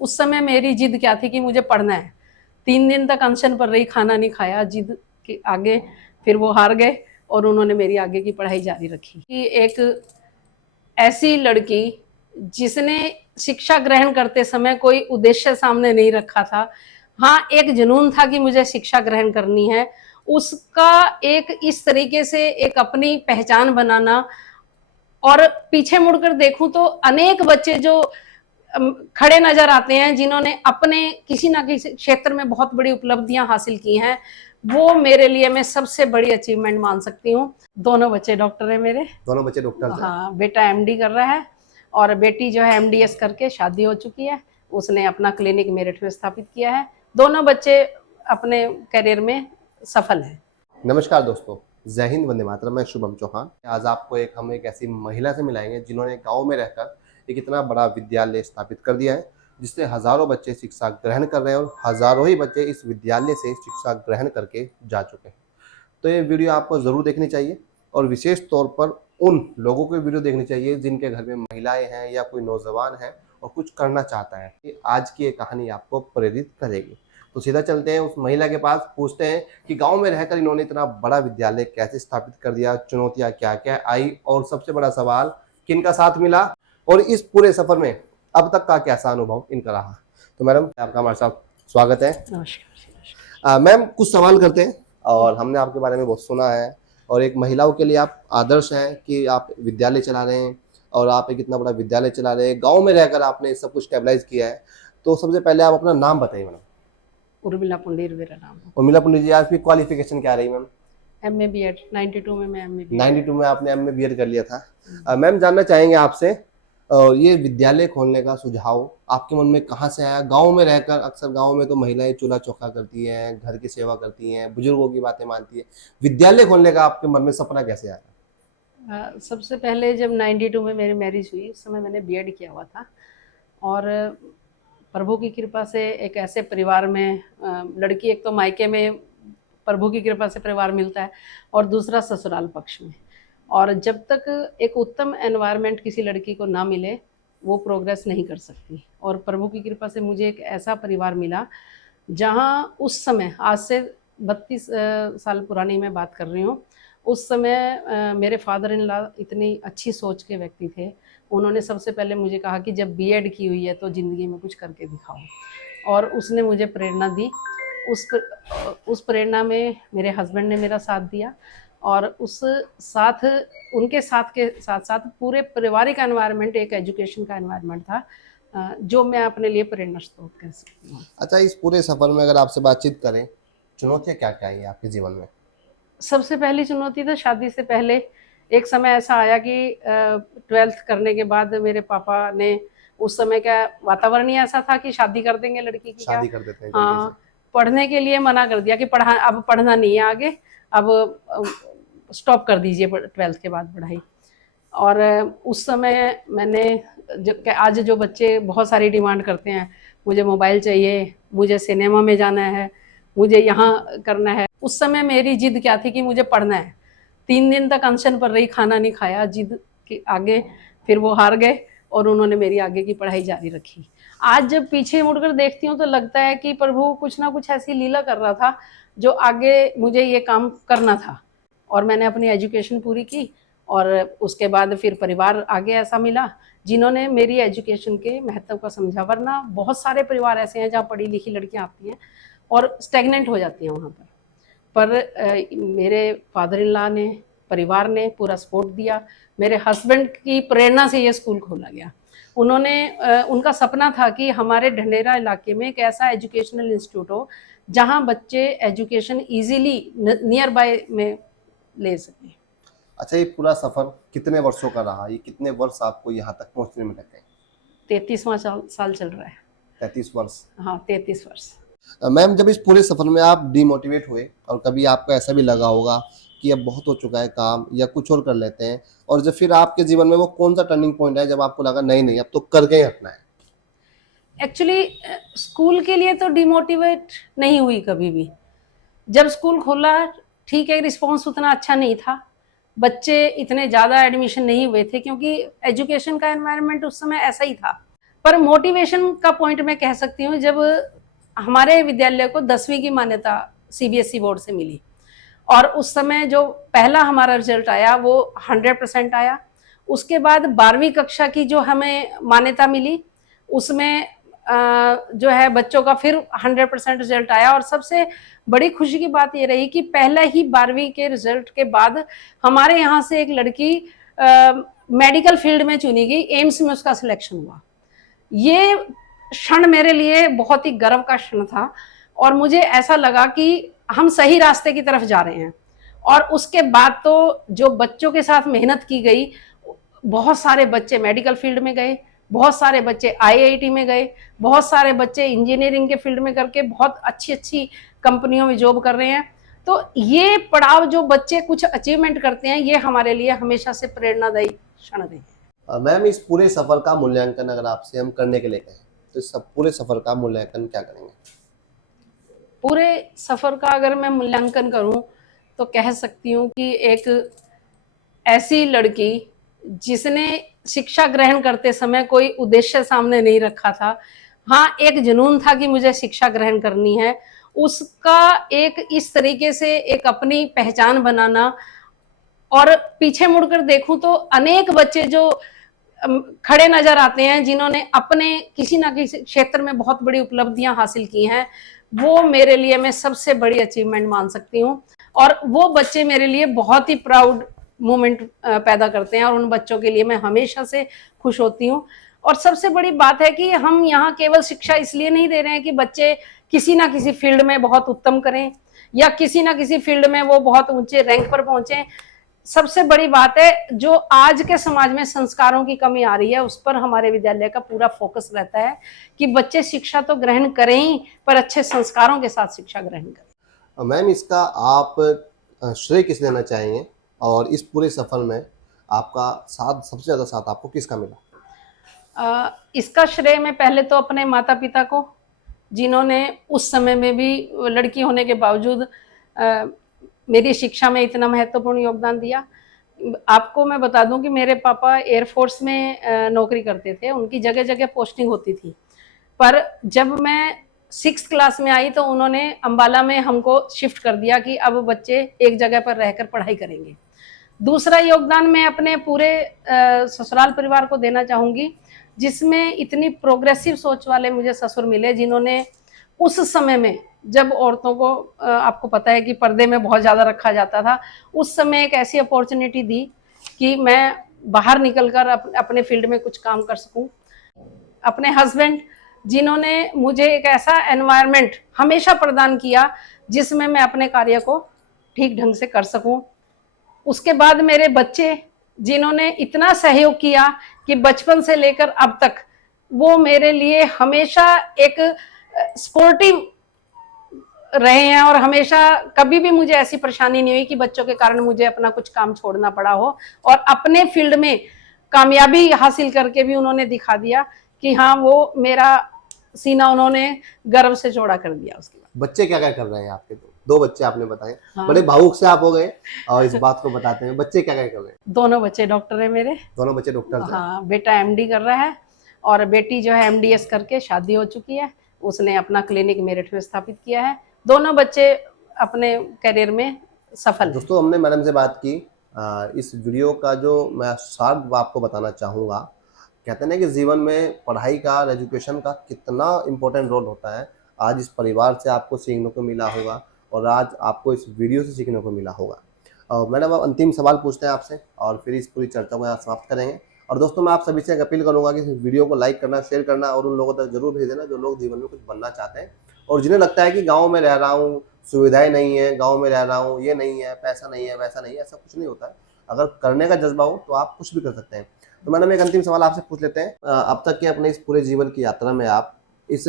उस समय मेरी जिद क्या थी कि मुझे पढ़ना है। 3 दिन तक अनशन पर रही, खाना नहीं खाया जिद के आगे। फिर वो हार गए और उन्होंने मेरी आगे की पढ़ाई जारी रखी। कि एक ऐसी लड़की जिसने शिक्षा ग्रहण करते समय कोई उद्देश्य सामने नहीं रखा था, हाँ एक जुनून था कि मुझे शिक्षा ग्रहण करनी है, उसका एक इस तरीके से एक अपनी पहचान बनाना। और पीछे मुड़कर देखूं तो अनेक बच्चे जो खड़े नजर आते हैं जिन्होंने अपने किसी ना किसी क्षेत्र में बहुत बड़ी उपलब्धियां हासिल की हैं, वो मेरे लिए मैं सबसे बड़ी अचीवमेंट मान सकती हूँ। दोनों बच्चे डॉक्टर हैं मेरे। दोनों बच्चे डॉक्टर हैं? हाँ, बेटा एमडी कर रहा है और बेटी जो है एमडीएस करके शादी हो चुकी है। उसने अपना क्लिनिक मेरठ में स्थापित किया है। दोनों बच्चे अपने करियर में सफल हैं। नमस्कार दोस्तों, जय हिंद, वंदे मातरम। मैं शुभम चौहान। आज आपको हम एक ऐसी महिला से मिलाएंगे जिन्होंने गांव में रहकर एक इतना बड़ा विद्यालय स्थापित कर दिया है, जिससे हजारों बच्चे शिक्षा ग्रहण कर रहे हैं और हजारों ही बच्चे इस विद्यालय से शिक्षा ग्रहण करके जा चुके हैं। तो ये वीडियो आपको ज़रूर देखनी चाहिए और विशेष तौर पर उन लोगों की वीडियो देखनी चाहिए जिनके घर में महिलाएं हैं या कोई नौजवान है और कुछ करना चाहता है। आज की ये कहानी आपको प्रेरित करेगी। तो सीधा चलते हैं उस महिला के पास, पूछते हैं कि गांव में रहकर इन्होंने इतना बड़ा विद्यालय कैसे स्थापित कर दिया, चुनौतियां क्या क्या आई और सबसे बड़ा सवाल किनका साथ मिला और इस पूरे सफर में अब तक का कैसा अनुभव इनका रहा। तो मैडम, आपका हमारे साथ स्वागत है। नमस्कार। मैम, कुछ सवाल करते हैं। और हमने आपके बारे में बहुत सुना है और एक महिलाओं के लिए आप आदर्श हैं कि आप विद्यालय चला रहे हैं और आप एक इतना बड़ा विद्यालय चला रहे हैं, गांव में रहकर आपने सब कुछ स्टेबलाइज किया है। तो सबसे पहले आप अपना नाम बताइए मैडम। उर्मिला पुंडीर मेरा नाम है। उर्मिला पुंडीर जी, आपकी क्वालिफिकेशन क्या रही मैम? एमए बीएड 92 में मैं एमए बीएड 92 में आपने एमए बीएड कर लिया था। मैम, जानना चाहेंगे आपसे ये विद्यालय खोलने का सुझाव आपके मन में कहाँ से आया? गांव में रहकर अक्सर गांव में तो महिलाएं चूल्हा चौका करती हैं, घर की सेवा करती हैं, बुजुर्गों की बातें मानती हैं। विद्यालय खोलने का आपके मन में सपना कैसे आया? सबसे पहले जब 92 में मेरी मैरिज हुई उस समय मैंने बीएड किया हुआ था। और प्रभु की कृपा से एक ऐसे परिवार में लड़की, एक तो मायके में प्रभु की कृपा से परिवार मिलता है और दूसरा ससुराल पक्ष में। और जब तक एक उत्तम एनवायरनमेंट किसी लड़की को ना मिले वो प्रोग्रेस नहीं कर सकती। और प्रभु की कृपा से मुझे एक ऐसा परिवार मिला जहाँ उस समय, आज से 32 साल पुरानी मैं बात कर रही हूँ, उस समय मेरे फादर इन लॉ इतनी अच्छी सोच के व्यक्ति थे। उन्होंने सबसे पहले मुझे कहा कि जब बीएड की हुई है तो ज़िंदगी में कुछ करके दिखाओ। और उसने मुझे प्रेरणा दी। उस प्रेरणा में मेरे हस्बैंड ने मेरा साथ दिया और उस साथ, उनके साथ के साथ साथ पूरे पारिवारिक एनवायरनमेंट, एक एजुकेशन का एनवायरनमेंट था जो मैं अपने लिए प्रेरणा स्रोत कर सकती हूँ। अच्छा, इस पूरे सफर में अगर आपसे बातचीत करें, चुनौतियां क्या क्या आई आपके जीवन में? सबसे पहली चुनौती तो शादी से पहले एक समय ऐसा आया कि 12th करने के बाद मेरे पापा ने, उस समय का वातावरण ही ऐसा था कि शादी कर देंगे लड़की की, क्या शादी कर देते हैं जल्दी से। हाँ, पढ़ने के लिए मना कर दिया कि अब पढ़ना नहीं है आगे, अब स्टॉप कर दीजिए 12th के बाद पढ़ाई। और उस समय मैंने आज जो बच्चे बहुत सारी डिमांड करते हैं, मुझे मोबाइल चाहिए, मुझे सिनेमा में जाना है, मुझे यहाँ करना है, उस समय मेरी जिद क्या थी कि मुझे पढ़ना है। 3 दिन तक अनशन पर रही, खाना नहीं खाया जिद के आगे। फिर वो हार गए और उन्होंने मेरी आगे की पढ़ाई जारी रखी। आज जब पीछे मुड़कर देखती हूँ तो लगता है कि प्रभु कुछ ना कुछ ऐसी लीला कर रहा था जो आगे मुझे ये काम करना था। और मैंने अपनी एजुकेशन पूरी की और उसके बाद फिर परिवार आगे ऐसा मिला जिन्होंने मेरी एजुकेशन के महत्व को समझा। वरना बहुत सारे परिवार ऐसे हैं जहाँ पढ़ी लिखी लड़कियाँ आती हैं और स्टेगनेंट हो जाती हैं वहाँ पर मेरे फादर इन लॉ ने, परिवार ने पूरा सपोर्ट दिया। मेरे हस्बैंड की प्रेरणा से ये स्कूल खोला गया। उन्होंने उनका सपना था कि हमारे ढंडेरा इलाके में एक ऐसा एजुकेशनल इंस्टीट्यूट हो जहाँ बच्चे एजुकेशन इजीली नियर बाय में ले सकें। अच्छा, ये पूरा सफर कितने वर्षों का रहा? ये कितने वर्ष आपको यहाँ तक पहुँचने में लगे? 33वां साल चल रहा है। 33 वर्ष। हाँ, 33 वर्ष। मैम, जब इस पूरे सफर में आप डिमोटिवेट हुए और कभी आपको ऐसा भी लगा होगा कि अब बहुत हो चुका है काम या कुछ और कर लेते हैं, और जब फिर आपके जीवन में वो कौन सा टर्निंग पॉइंट है जब आपको लगा नहीं नहीं अब तो करके ही हटना है? एक्चुअली स्कूल के लिए तो डिमोटिवेट नहीं हुई कभी भी। जब स्कूल खोला, ठीक है, रिस्पॉन्स उतना अच्छा नहीं था, बच्चे इतने ज़्यादा एडमिशन नहीं हुए थे क्योंकि एजुकेशन का एनवायरनमेंट उस समय ऐसा ही था। पर मोटिवेशन का पॉइंट मैं कह सकती हूँ, जब हमारे विद्यालय को 10वीं की मान्यता सीबीएसई बोर्ड से मिली और उस समय जो पहला हमारा रिजल्ट आया वो 100% आया। उसके बाद 12वीं कक्षा की जो हमें मान्यता मिली उसमें जो है बच्चों का फिर 100% रिजल्ट आया। और सबसे बड़ी खुशी की बात ये रही कि पहले ही 12वीं के रिजल्ट के बाद हमारे यहाँ से एक लड़की मेडिकल फील्ड में चुनी गई, एम्स में उसका सिलेक्शन हुआ। ये क्षण मेरे लिए बहुत ही गर्व का क्षण था और मुझे ऐसा लगा कि हम सही रास्ते की तरफ जा रहे हैं। और उसके बाद तो जो बच्चों के साथ मेहनत की गई, बहुत सारे बच्चे मेडिकल फील्ड में गए, बहुत सारे बच्चे आईआईटी में गए, बहुत सारे बच्चे इंजीनियरिंग के फील्ड में करके बहुत अच्छी अच्छी कंपनियों में जॉब कर रहे हैं। तो ये पड़ाव जो बच्चे कुछ अचीवमेंट करते हैं, ये हमारे लिए हमेशा से प्रेरणादायी क्षण रहे हैं। मैम, इस पूरे सफर का मूल्यांकन अगर आपसे हम करने के लिए कहें तो इस पूरे सफर का मूल्यांकन क्या करेंगे? पूरे सफर का अगर मैं मूल्यांकन करूं तो कह सकती हूँ कि एक ऐसी लड़की जिसने शिक्षा ग्रहण करते समय कोई उद्देश्य सामने नहीं रखा था, हाँ एक जुनून था कि मुझे शिक्षा ग्रहण करनी है, उसका एक इस तरीके से एक अपनी पहचान बनाना। और पीछे मुड़कर देखूं तो अनेक बच्चे जो खड़े नजर आते हैं जिन्होंने अपने किसी ना किसी क्षेत्र में बहुत बड़ी उपलब्धियां हासिल की हैं, वो मेरे लिए मैं सबसे बड़ी अचीवमेंट मान सकती हूँ। और वो बच्चे मेरे लिए बहुत ही प्राउड मोमेंट पैदा करते हैं और उन बच्चों के लिए मैं हमेशा से खुश होती हूँ। और सबसे बड़ी बात है कि हम यहाँ केवल शिक्षा इसलिए नहीं दे रहे हैं कि बच्चे किसी ना किसी फील्ड में बहुत उत्तम करें या किसी ना किसी फील्ड में वो बहुत ऊंचे रैंक पर पहुंचे। सबसे बड़ी बात है जो आज के समाज में संस्कारों की कमी आ रही है, उस पर हमारे विद्यालय का पूरा फोकस रहता है कि बच्चे शिक्षा तो ग्रहण करें ही, पर अच्छे संस्कारों के साथ शिक्षा ग्रहण करें। मैम, इसका आप श्रेय किस देना चाहेंगे और इस पूरे सफर में आपका साथ, सबसे ज़्यादा साथ आपको किसका मिला? इसका श्रेय मैं पहले तो अपने माता पिता को, जिन्होंने उस समय में भी लड़की होने के बावजूद मेरी शिक्षा में इतना महत्वपूर्ण योगदान दिया। आपको मैं बता दूं कि मेरे पापा एयरफोर्स में नौकरी करते थे, उनकी जगह जगह पोस्टिंग होती थी, पर जब मैं 6th क्लास में आई तो उन्होंने अंबाला में हमको शिफ्ट कर दिया कि अब बच्चे एक जगह पर रहकर पढ़ाई करेंगे। दूसरा योगदान मैं अपने पूरे ससुराल परिवार को देना चाहूँगी, जिसमें इतनी प्रोग्रेसिव सोच वाले मुझे ससुर मिले, जिन्होंने उस समय में जब औरतों को आपको पता है कि पर्दे में बहुत ज़्यादा रखा जाता था, उस समय एक ऐसी अपॉर्चुनिटी दी कि मैं बाहर निकलकर अपने फील्ड में कुछ काम कर सकूं। अपने हस्बैंड, जिन्होंने मुझे एक ऐसा एनवायरनमेंट हमेशा प्रदान किया जिसमें मैं अपने कार्य को ठीक ढंग से कर सकूं। उसके बाद मेरे बच्चे, जिन्होंने इतना सहयोग किया कि बचपन से लेकर अब तक वो मेरे लिए हमेशा एक स्पोर्टिव रहे हैं और हमेशा कभी भी मुझे ऐसी परेशानी नहीं हुई कि बच्चों के कारण मुझे अपना कुछ काम छोड़ना पड़ा हो। और अपने फील्ड में कामयाबी हासिल करके भी उन्होंने दिखा दिया कि हाँ, वो मेरा सीना उन्होंने गर्व से चौड़ा कर दिया। उसके बाद बच्चे क्या क्या कर रहे हैं आपके? दो बच्चे आपने बताए। हाँ। बड़े भावुक से आप हो गए और इस बात को बताते हैं। बच्चे क्या क्या कर रहे हैं? दोनों बच्चे डॉक्टर है मेरे। दोनों बच्चे डॉक्टर हैं। हाँ, बेटा एमडी कर रहा है और बेटी जो है एमडीएस करके शादी हो चुकी है, उसने अपना क्लिनिक मेरठ में स्थापित किया है। दोनों बच्चे अपने करियर में सफल हैं। दोस्तों, हमने मैडम से बात की। इस वीडियो का जो मैं सार आपको बताना चाहूँगा, कहते हैं ना कि जीवन में पढ़ाई का और एजुकेशन का कितना इम्पोर्टेंट रोल होता है। आज इस परिवार से आपको सीखने को मिला होगा और आज आपको इस वीडियो से सीखने को मिला होगा। मैडम, अब अंतिम सवाल पूछते हैं आपसे और फिर इस पूरी चर्चा को यहाँ समाप्त करेंगे। और दोस्तों, मैं आप सभी से एक अपील करूँगा कि इस वीडियो को लाइक करना, शेयर करना और उन लोगों तक जरूर भेज देना जो लोग जीवन में कुछ बनना चाहते हैं और जिन्हें लगता है कि गाँव में रह रहा हूँ, सुविधाएं नहीं है, गाँव में रह रहा हूँ, ये नहीं है, पैसा नहीं है, वैसा नहीं है। ऐसा कुछ नहीं होता है। अगर करने का जज्बा हो तो आप कुछ भी कर सकते हैं। तो मैडम, एक अंतिम सवाल आपसे पूछ लेते हैं। अब तक के अपने इस पूरे जीवन की यात्रा में आप इस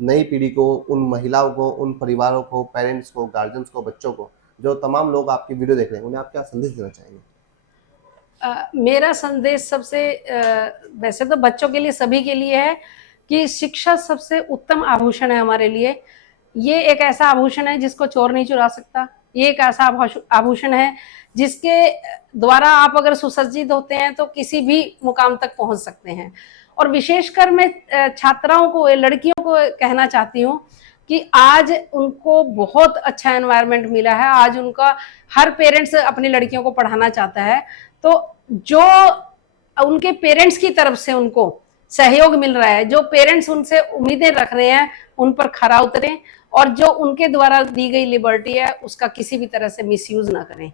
नई पीढ़ी को, उन महिलाओं को, उन परिवारों को, पेरेंट्स को, गार्जियंस को, बच्चों को, जो तमाम लोग आपकी वीडियो देख रहे हैं, उन्हें आप क्या संदेश देना चाहेंगे? मेरा संदेश सबसे वैसे तो बच्चों के लिए, सभी के लिए है कि शिक्षा सबसे उत्तम आभूषण है हमारे लिए। ये एक ऐसा आभूषण है जिसको चोर नहीं चुरा सकता। ये एक ऐसा आभूषण है जिसके द्वारा आप अगर सुसज्जित होते हैं तो किसी भी मुकाम तक पहुंच सकते हैं। और विशेषकर मैं छात्राओं को, लड़कियों को कहना चाहती हूँ कि आज उनको बहुत अच्छा एनवायरनमेंट मिला है। आज उनका हर पेरेंट्स अपनी लड़कियों को पढ़ाना चाहता है, तो जो उनके पेरेंट्स की तरफ से उनको सहयोग मिल रहा है, जो पेरेंट्स उनसे उम्मीदें रख रहे हैं, उन पर खरा उतरें और जो उनके द्वारा दी गई लिबर्टी है उसका किसी भी तरह से मिसयूज ना करें।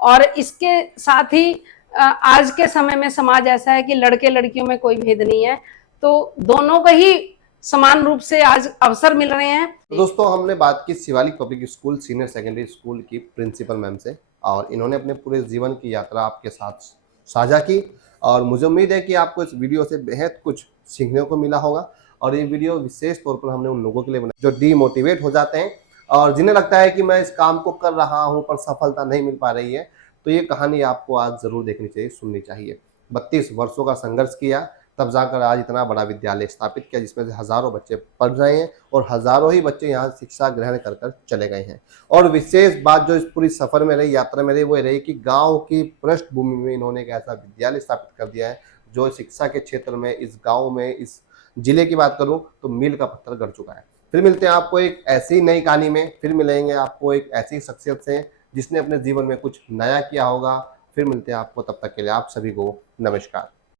और इसके साथ ही आज के समय में समाज ऐसा है कि लड़के लड़कियों में कोई भेद नहीं है, तो दोनों को ही समान रूप से आज अवसर मिल रहे हैं। तो दोस्तों, हमने बात की Shivalik public school senior secondary school की प्रिंसिपल मैम से, और इन्होंने अपने पूरे जीवन की यात्रा आपके साथ साझा की, और मुझे उम्मीद है कि आपको इस वीडियो से बेहद कुछ सीखने को मिला होगा। और ये वीडियो विशेष तौर पर हमने उन लोगों के लिए बनाया जो डीमोटिवेट हो जाते हैं और जिन्हें लगता है कि मैं इस काम को कर रहा हूँ पर सफलता नहीं मिल पा रही है। तो ये कहानी आपको आज ज़रूर देखनी चाहिए, सुननी चाहिए। 32 वर्षों का संघर्ष किया, तब जाकर आज इतना बड़ा विद्यालय स्थापित किया जिसमें से हज़ारों बच्चे पढ़ रहे हैं और हज़ारों ही बच्चे यहाँ शिक्षा ग्रहण कर कर चले गए हैं। और विशेष बात जो इस पूरी सफ़र में रही, यात्रा में रही, वो रही कि गांव की पृष्ठभूमि में इन्होंने एक ऐसा विद्यालय स्थापित कर दिया है जो शिक्षा के क्षेत्र में, इस गाँव में, इस जिले की बात करूँ तो मील का पत्थर गड़ चुका है। फिर मिलते हैं आपको एक ऐसी नई कहानी में, फिर मिलेंगे आपको एक ऐसी शख्सियत से जिसने अपने जीवन में कुछ नया किया होगा। फिर मिलते हैं आपको, तब तक के लिए आप सभी को नमस्कार।